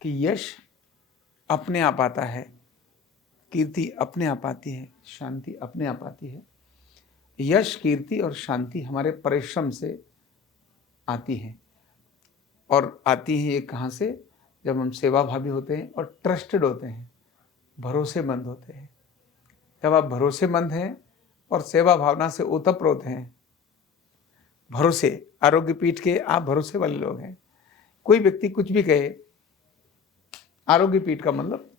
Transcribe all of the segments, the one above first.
कि यश अपने आप आता है, कीर्ति अपने आप आती है, शांति अपने आप आती है। यश, कीर्ति और शांति हमारे परिश्रम से आती है। और आती है ये कहाँ से? जब हम सेवाभावी होते हैं और ट्रस्टेड होते हैं, भरोसेमंद होते हैं। जब आप भरोसेमंद हैं और सेवा भावना से ओतप्रोत हैं, भरोसे, आरोग्य पीठ के आप भरोसे वाले लोग हैं। कोई व्यक्ति कुछ भी कहे, आरोग्य पीठ का मतलब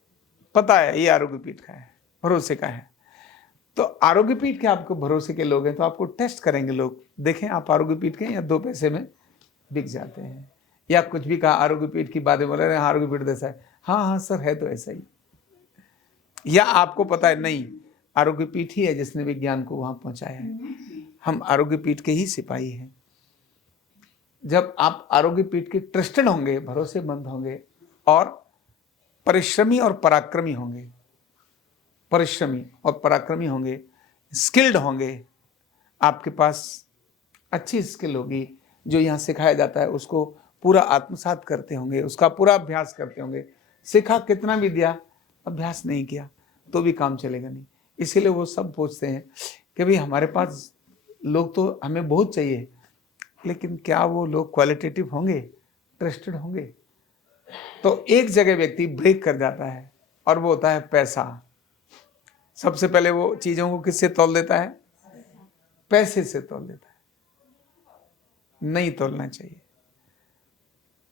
पता है ये आरोग्य पीठ का है, भरोसे का है। तो आरोग्य पीठ के आपको भरोसे के लोग हैं तो आपको टेस्ट करेंगे लोग, देखें आप आरोग्य पीठ के या 2 पैसे में बिक जाते हैं। या कुछ भी कहा, आरोग्य पीठ की बातें बोले रहे, आरोग्य पीठ जैसा है, हाँ हाँ सर है तो ऐसा ही। या आपको पता है नहीं, आरोग्य पीठ ही है जिसने विज्ञान को वहां पहुंचाया है। हम आरोग्य पीठ के ही सिपाही हैं। जब आप आरोग्य पीठ के ट्रस्टेड होंगे, भरोसेमंद होंगे और परिश्रमी और पराक्रमी होंगे, परिश्रमी और पराक्रमी होंगे, स्किल्ड होंगे, आपके पास अच्छी स्किल होगी, जो यहाँ सिखाया जाता है उसको पूरा आत्मसात करते होंगे, उसका पूरा अभ्यास करते होंगे। सीखा कितना भी दिया, अभ्यास नहीं किया तो भी काम चलेगा नहीं। इसीलिए वो सब पूछते हैं कि भाई हमारे पास लोग तो हमें बहुत चाहिए, लेकिन क्या वो लोग क्वालिटेटिव होंगे, ट्रस्टेड होंगे? तो एक जगह व्यक्ति ब्रेक कर जाता है और वो होता है पैसा। सबसे पहले वो चीजों को किससे तौल देता है? पैसे से तौल देता है। नहीं तोलना चाहिए,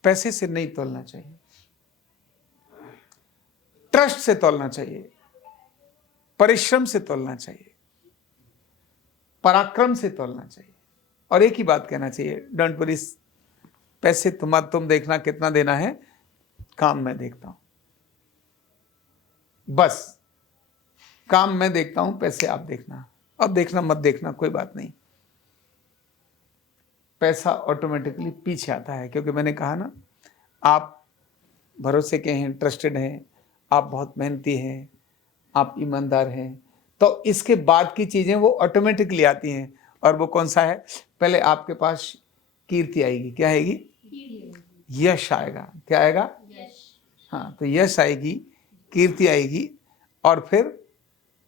पैसे से नहीं तोलना चाहिए, ट्रस्ट से तोलना चाहिए, परिश्रम से तोलना चाहिए, पराक्रम से तोलना चाहिए। और एक ही बात कहना चाहिए, डोंट वरी, पैसे तुम देखना कितना देना है, काम मैं देखता हूं। बस काम मैं देखता हूं, पैसे आप देखना। अब देखना मत देखना कोई बात नहीं, पैसा ऑटोमेटिकली पीछे आता है। क्योंकि मैंने कहा ना, आप भरोसे के हैं, ट्रस्टेड हैं, आप बहुत मेहनती हैं, आप ईमानदार हैं, तो इसके बाद की चीजें वो ऑटोमेटिकली आती हैं। और वो कौन सा है? पहले आपके पास कीर्ति आएगी। क्या आएगी? यश आएगा। क्या आएगा? हाँ, तो यश आएगी, कीर्ति आएगी, और फिर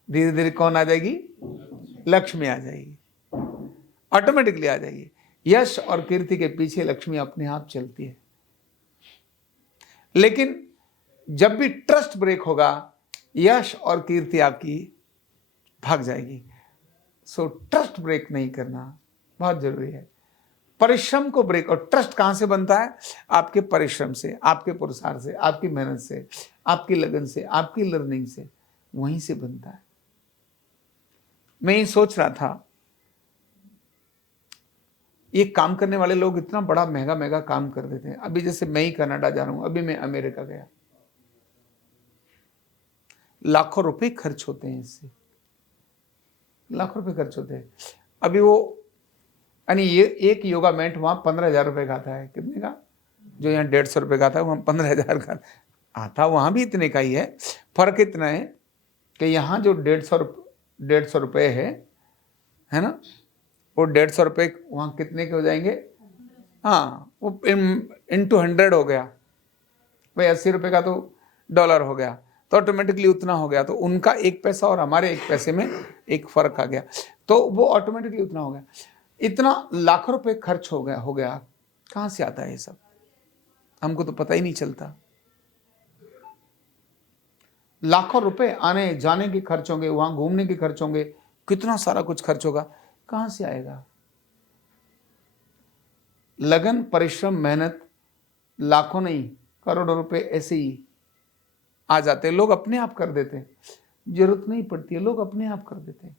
धीरे धीरे कौन आ जाएगी? लक्ष्मी आ जाएगी, ऑटोमेटिकली आ जाएगी। यश और कीर्ति के पीछे लक्ष्मी अपने आप चलती है। लेकिन जब भी ट्रस्ट ब्रेक होगा, यश और कीर्ति आपकी भाग जाएगी। सो ट्रस्ट ब्रेक नहीं करना बहुत जरूरी है। परिश्रम को ब्रेक, और ट्रस्ट कहां से बनता है? आपके परिश्रम से, आपके पुरुषार्थ से, आपकी मेहनत से, आपकी लगन से, आपकी लर्निंग से, वहीं से बनता है। मैं ये सोच रहा था, ये काम करने वाले लोग इतना बड़ा महंगा महंगा काम कर देते हैं। अभी जैसे मैं ही कनाडा जा रहा हूं, अभी मैं अमेरिका गया, लाखों रुपए खर्च होते हैं इससे, लाखों रुपए खर्च होते हैं। अभी वो यानी ये एक योगा मैट वहां 15,000 रुपए का आता है। कितने का? जो यहाँ 150 रुपए का था, वहां 15,000 का आता। वहां भी इतने का ही है। फर्क इतना है कि यहाँ जो 150 रुपए है ना, वो 150 रुपए वहां कितने के हो जाएंगे? हाँ, वो इंटू 100 हो गया भाई। 80 रुपए का तो डॉलर हो गया, तो ऑटोमेटिकली उतना हो गया। तो उनका 1 पैसा और हमारे 1 पैसे में एक फर्क आ गया, तो वो ऑटोमेटिकली उतना हो गया। इतना लाखों रुपए खर्च हो गया। कहां से आता है ये सब? हमको तो पता ही नहीं चलता। लाखों रुपए आने जाने के खर्च होंगे, वहां घूमने के खर्च होंगे, कितना सारा कुछ खर्च होगा, कहां से आएगा? लगन, परिश्रम, मेहनत, लाखों नहीं करोड़ों रुपए ऐसे ही आ जाते हैं। लोग अपने आप कर देते हैं, जरूरत नहीं पड़ती है, लोग अपने आप कर देते हैं।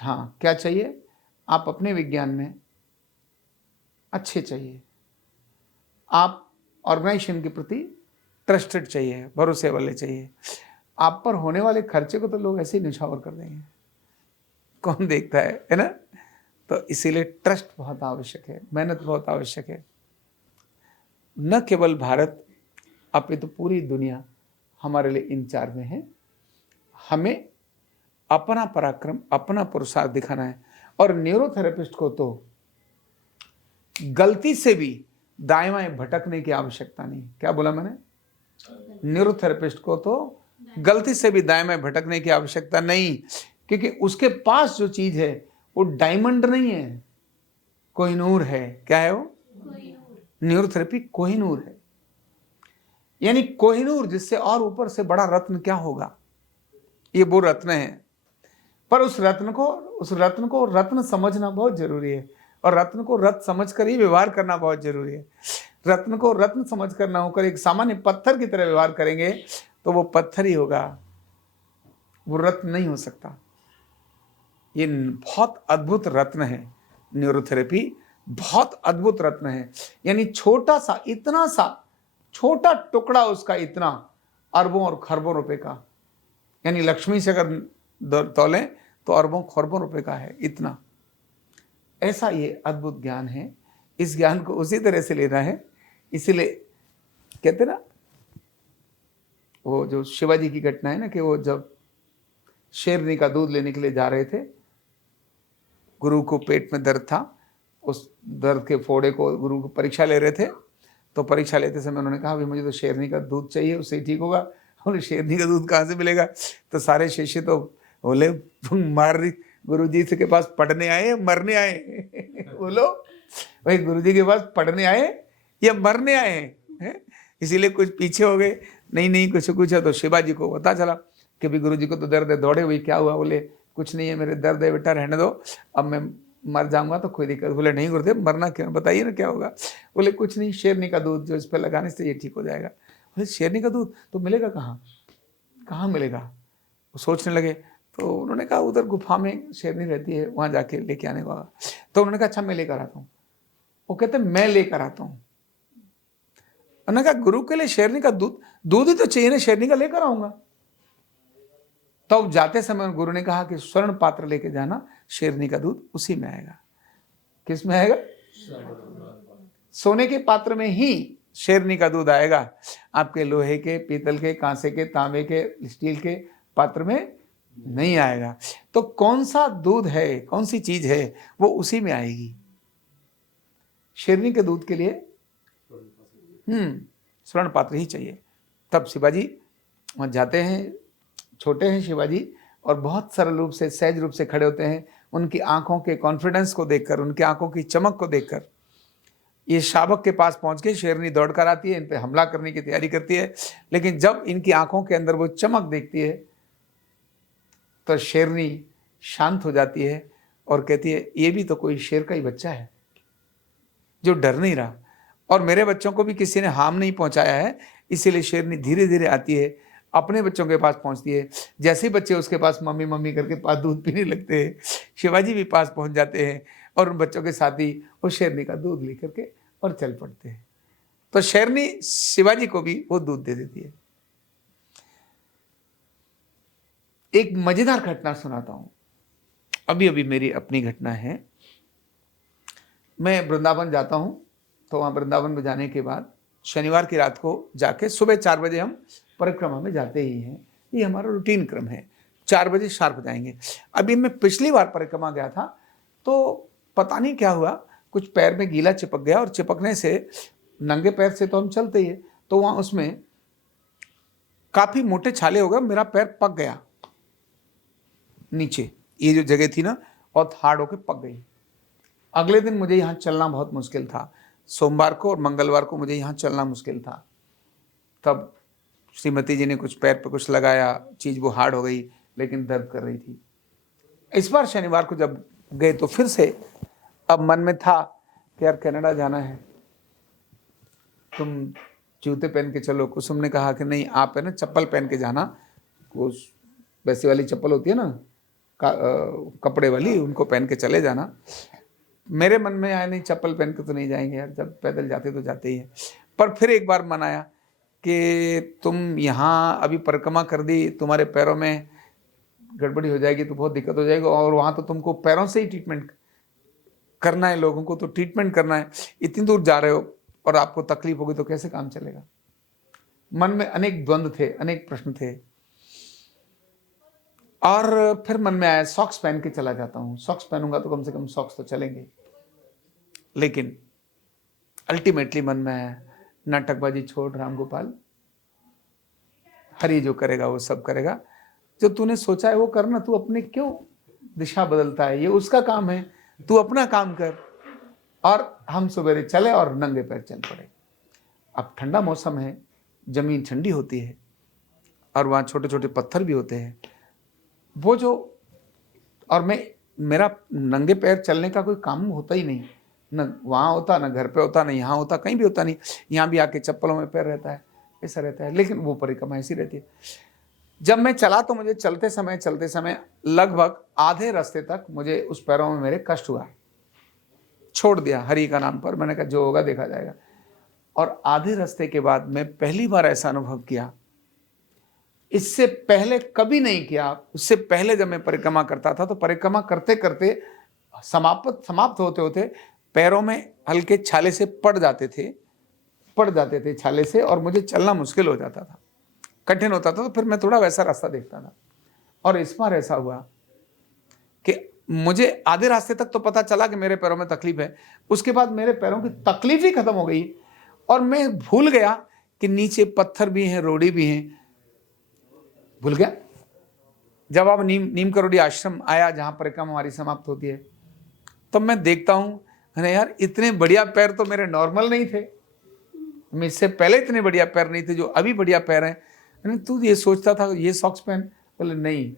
हाँ, क्या चाहिए? आप अपने विज्ञान में अच्छे चाहिए, आप ऑर्गेनाइजेशन के प्रति ट्रस्टेड चाहिए, भरोसे वाले चाहिए। आप पर होने वाले खर्चे को तो लोग ऐसे ही निछावर कर देंगे, कौन देखता है ना? तो इसीलिए ट्रस्ट बहुत आवश्यक है, मेहनत बहुत आवश्यक है। न केवल भारत, अपितु पूरी दुनिया हमारे लिए इंचार्ज में है। हमें अपना पराक्रम, अपना पुरुषार्थ दिखाना है। और न्यूरोथेरेपिस्ट को तो गलती से भी दाएं बाएं भटकने की आवश्यकता नहीं। क्या बोला मैंने? न्यूरोथेरेपिस्ट को तो गलती से भी दाएं में भटकने की आवश्यकता नहीं, क्योंकि उसके पास जो चीज है वो डायमंड नहीं है, कोहिनूर है। क्या है वो? न्यूरोथेरेपी कोहिनूर है, यानी कोहिनूर, जिससे और ऊपर से बड़ा रत्न क्या होगा। ये वो रत्न है, पर उस रत्न को रत्न समझना बहुत जरूरी है, और रत्न को रत्न समझकर ही व्यवहार करना बहुत जरूरी है। रत्न को रत्न समझ कर ना होकर एक सामान्य पत्थर की तरह व्यवहार करेंगे तो वो पत्थर ही होगा, वो रत्न नहीं हो सकता। ये बहुत अद्भुत रत्न है, न्यूरोथेरेपी बहुत अद्भुत रत्न है। यानी छोटा सा, इतना सा छोटा टुकड़ा उसका इतना अरबों और खरबों रुपए का, यानी लक्ष्मी से अगर तौलें तो अरबों खरबों रुपए का है इतना। ऐसा ये अद्भुत ज्ञान है। इस ज्ञान को उसी तरह से लेना है। इसीलिए कहते ना, वो जो शिवाजी की घटना है ना, कि वो जब शेरनी का दूध लेने के लिए जा रहे थे, गुरु को पेट में दर्द था, उस दर्द के फोड़े को गुरु को परीक्षा ले रहे थे। तो परीक्षा लेते समय उन्होंने कहा, भाई मुझे तो शेरनी का दूध चाहिए, उससे ही ठीक होगा। बोले शेरनी का दूध कहाँ से मिलेगा? तो सारे शिष्य तो बोले, मार गुरु जी के पास पढ़ने आए मरने आए? बोलो भाई, गुरु जी के पास पढ़ने आए या मरने आए हैं? इसीलिए कुछ पीछे हो गए। नहीं कुछ है। तो शिवाजी को पता चला कि भी गुरु जी को तो दर्द है। दौड़े हुए, क्या हुआ? बोले कुछ नहीं है, मेरे दर्द है बेटा, रहने दो, अब मैं मर जाऊंगा तो कोई दिक्कत। बोले नहीं गुरुदेव, मरना क्यों, बताइए ना क्या होगा। बोले कुछ नहीं, शेरनी का दूध जो इस पर लगाने से ये ठीक हो जाएगा। बोले शेरनी का दूध तो मिलेगा कहाँ मिलेगा? वो सोचने लगे। तो उन्होंने कहा उधर गुफा में शेरनी रहती है, वहां जाके लेके आने को। तो उन्होंने कहा अच्छा मैं लेकर आता हूँ। वो कहते मैं लेकर आता हूँ। उन्होंने कहा गुरु के लिए शेरनी का दूध ही तो चाहिए ना, शेरनी का लेकर आऊंगा। तब जाते समय गुरु ने कहा कि स्वर्ण पात्र लेके जाना, शेरनी का दूध उसी में आएगा। किस में आएगा? सोने के पात्र में ही शेरनी का दूध आएगा। आपके लोहे के, पीतल के, कांसे के, तांबे के, स्टील के पात्र में नहीं आएगा। तो कौन सा दूध है, कौन सी चीज है, वो उसी में आएगी। शेरनी के दूध के लिए स्वर्ण पात्र ही चाहिए। तब शिवाजी वहां जाते हैं, छोटे हैं शिवाजी, और बहुत सरल रूप से, सहज रूप से खड़े होते हैं। उनकी आंखों के कॉन्फिडेंस को देखकर, उनकी आंखों की चमक को देखकर ये शावक के पास पहुंच के शेरनी दौड़कर आती है, इन पे हमला करने की तैयारी करती है। लेकिन जब इनकी आंखों के अंदर वो चमक देखती है तो शेरनी शांत हो जाती है और कहती है ये भी तो कोई शेर का ही बच्चा है जो डर नहीं रहा, और मेरे बच्चों को भी किसी ने हार्म नहीं पहुंचाया है। इसीलिए शेरनी धीरे धीरे आती है, अपने बच्चों के पास पहुंचती है। जैसे ही बच्चे उसके पास मम्मी मम्मी करके पास दूध पीने लगते हैं, शिवाजी भी पास पहुंच जाते हैं और उन बच्चों के साथ ही वो शेरनी का दूध लेकर के और चल पड़ते हैं। तो शेरनी शिवाजी को भी वो दूध दे देती है। एक मजेदार घटना सुनाता हूं, अभी अभी मेरी अपनी घटना है। मैं वृंदावन जाता हूं, तो वहां वृंदावन में जाने के बाद शनिवार की रात को जाके सुबह 4 बजे हम परिक्रमा में जाते ही हैं। ये हमारा रूटीन क्रम है, 4 बजे शार्प जाएंगे। अभी मैं पिछली बार परिक्रमा गया था तो पता नहीं क्या हुआ, कुछ पैर में गीला चिपक गया, और चिपकने से नंगे पैर से तो हम चलते ही है, तो वहां उसमें काफी मोटे छाले हो गए, मेरा पैर पक गया नीचे, ये जो जगह थी ना, और हार्ड होकर पक गई। अगले दिन मुझे यहाँ चलना बहुत मुश्किल था, सोमवार को और मंगलवार को मुझे यहाँ चलना मुश्किल था। तब श्रीमती जी ने कुछ पैर पे कुछ लगाया, चीज वो हार्ड हो गई, लेकिन दर्द कर रही थी। इस बार शनिवार को जब गए तो फिर से अब मन में था कि यार कनाडा जाना है, तुम जूते पहन के चलो। कुसुम ने कहा कि नहीं, आप है ना चप्पल पहन के जाना, वो वैसी वाली चप्पल होती है ना कपड़े वाली, उनको पहन के चले जाना। मेरे मन में आया नहीं, चप्पल पहन के तो नहीं जाएंगे यार, जब पैदल जाते तो जाते ही है। पर फिर एक बार मन आया कि तुम यहाँ अभी परिक्रमा कर दी, तुम्हारे पैरों में गड़बड़ी हो जाएगी तो बहुत दिक्कत हो जाएगी, और वहाँ तो तुमको पैरों से ही ट्रीटमेंट करना है, लोगों को तो ट्रीटमेंट करना है, इतनी दूर जा रहे हो और आपको तकलीफ होगी तो कैसे काम चलेगा। मन में अनेक द्वंद्व थे, अनेक प्रश्न थे। और फिर मन में आया सॉक्स पहन के चला जाता हूँ, सॉक्स पहनूंगा तो कम से कम सॉक्स तो चलेंगे। लेकिन अल्टीमेटली मन में आया नाटकबाजी छोड़ राम गोपाल, हरि जो करेगा वो सब करेगा। जो तूने सोचा है वो करना, तू अपने क्यों दिशा बदलता है? ये उसका काम है, तू अपना काम कर। और हम सवेरे चले और नंगे पैर चल पड़े। अब ठंडा मौसम है, जमीन ठंडी होती है और वहाँ छोटे छोटे पत्थर भी होते हैं। वो जो, और मेरा नंगे पैर चलने का कोई काम होता ही नहीं, न वहाँ होता, न घर पे होता, न यहाँ होता, कहीं भी होता नहीं। यहाँ भी आके चप्पलों में पैर रहता है, ऐसा रहता है, लेकिन वो परिक्रमा ऐसी रहती है। जब मैं चला तो मुझे चलते समय लगभग आधे रास्ते तक मुझे उस पैरों में मेरे कष्ट हुआ। छोड़ दिया हरि का नाम पर, मैंने कहा जो होगा देखा जाएगा। और आधे रास्ते के बाद मैं पहली बार ऐसा अनुभव किया, इससे पहले कभी नहीं किया। उससे पहले जब मैं परिक्रमा करता था तो परिक्रमा करते करते समाप्त होते होते पैरों में हल्के छाले से पड़ जाते थे छाले से, और मुझे चलना मुश्किल हो जाता था, कठिन होता था। तो फिर मैं थोड़ा वैसा रास्ता देखता था। और इस बार ऐसा हुआ कि मुझे आधे रास्ते तक तो पता चला कि मेरे पैरों में तकलीफ है, उसके बाद मेरे पैरों की तकलीफ ही खत्म हो गई और मैं भूल गया कि नीचे पत्थर भी हैं, रोड़ी भी हैं, भूल गया। जब अब नीम करोड़ी आश्रम आया जहां परिक्रमा हमारी समाप्त होती है, तब मैं देखता हूं, अरे यार इतने बढ़िया पैर तो मेरे नॉर्मल नहीं थे, मैं इससे पहले इतने बढ़िया पैर नहीं थे जो अभी बढ़िया पैर हैं। तू ये सोचता था ये सॉक्स पहन, बोले नहीं,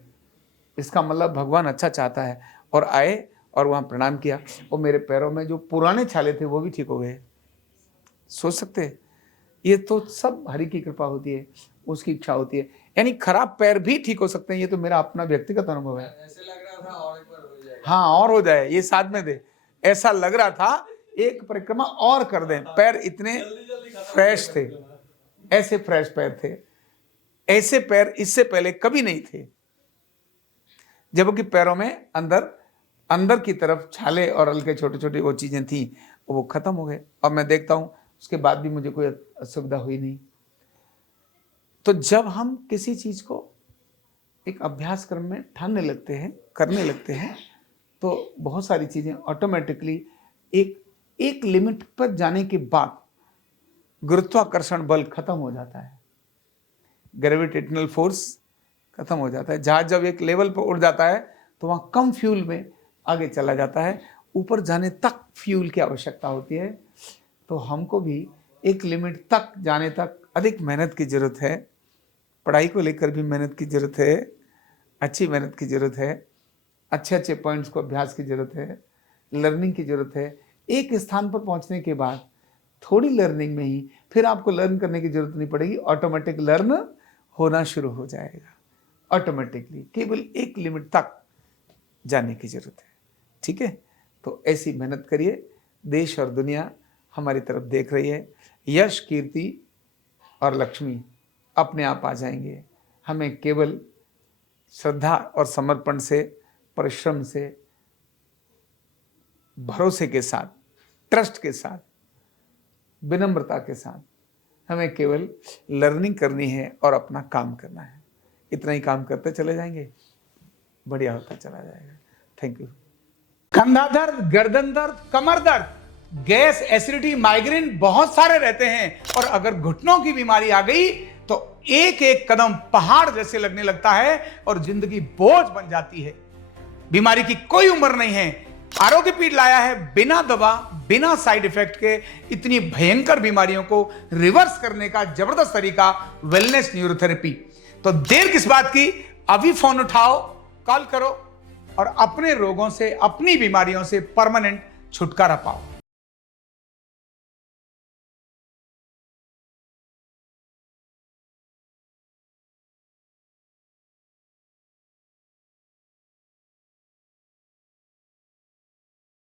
इसका मतलब भगवान अच्छा चाहता है। और आए और वहाँ प्रणाम किया, और मेरे पैरों में जो पुराने छाले थे वो भी ठीक हो गए। सोच सकते हैं, ये तो सब हरि की कृपा होती है, उसकी इच्छा होती है। यानी खराब पैर भी ठीक हो सकते हैं। ये तो मेरा अपना व्यक्तिगत अनुभव है। ऐसे लग रहा था और एक बार हो जाएगा। हाँ, और हो जाए, ये साथ में दे, ऐसा लग रहा था एक परिक्रमा और कर दें। पैर इतने फ्रेश थे, ऐसे फ्रेश पैर थे, ऐसे पैर इससे पहले कभी नहीं थे। जबकि पैरों में अंदर की तरफ छाले और हल्के छोटे छोटे वो चीजें थी, वो खत्म हो गए। और मैं देखता हूं उसके बाद भी मुझे कोई असुविधा हुई नहीं। तो जब हम किसी चीज को एक अभ्यास क्रम में ठानने लगते हैं, करने लगते हैं, तो बहुत सारी चीजें ऑटोमेटिकली एक लिमिट पर जाने के बाद गुरुत्वाकर्षण बल खत्म हो जाता है, ग्रेविटेशनल फोर्स खत्म हो जाता है। जहाज जब एक लेवल पर उड़ जाता है तो वहाँ कम फ्यूल में आगे चला जाता है, ऊपर जाने तक फ्यूल की आवश्यकता होती है। तो हमको भी एक लिमिट तक जाने तक अधिक मेहनत की जरूरत है। पढ़ाई को लेकर भी मेहनत की जरूरत है, अच्छी मेहनत की जरूरत है, अच्छे पॉइंट्स को अभ्यास की जरूरत है, लर्निंग की जरूरत है। एक स्थान पर पहुंचने के बाद थोड़ी लर्निंग में ही फिर आपको लर्न करने की जरूरत नहीं पड़ेगी, ऑटोमेटिक लर्न होना शुरू हो जाएगा। ऑटोमेटिकली केवल एक लिमिट तक जाने की जरूरत है। ठीक है, तो ऐसी मेहनत करिए। देश और दुनिया हमारी तरफ देख रही है। यश, कीर्ति और लक्ष्मी अपने आप आ जाएंगे। हमें केवल श्रद्धा और समर्पण से, परिश्रम से, भरोसे के साथ, ट्रस्ट के साथ, विनम्रता के साथ हमें केवल लर्निंग करनी है और अपना काम करना है। इतना ही काम करते चले जाएंगे, बढ़िया होता चला जाएगा। Thank you. कंधा दर्द, गर्दन दर्द, कमर दर्द, गैस, एसिडिटी, माइग्रेन बहुत सारे रहते हैं, और अगर घुटनों की बीमारी आ गई तो एक एक कदम पहाड़ जैसे लगने लगता है और जिंदगी बोझ बन जाती है। बीमारी की कोई उम्र नहीं है। आरोग्य पीठ लाया है बिना दवा, बिना साइड इफेक्ट के इतनी भयंकर बीमारियों को रिवर्स करने का जबरदस्त तरीका, वेलनेस न्यूरोथेरेपी। तो देर किस बात की, अभी फोन उठाओ, कॉल करो और अपने रोगों से, अपनी बीमारियों से परमानेंट छुटकारा पाओ।